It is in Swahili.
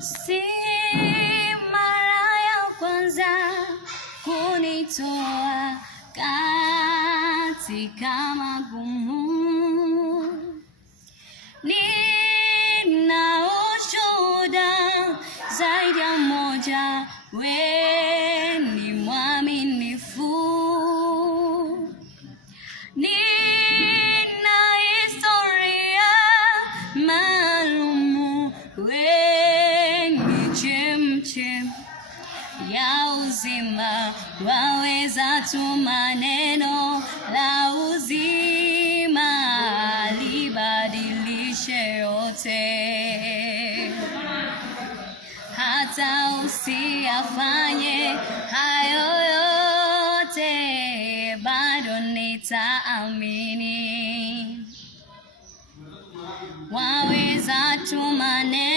Si mara ya kwanza kunitoa katika magumu. Nina ushuhuda zaidi ya moja, wewe ni mwaminifu. Nina historia maalumu, wewe ni chemchem ya uzima, waweza tuma neno la uzima libadilishe yote. Hata usiyafanye hayo yote, bado nitaamini. Waweza tuma neno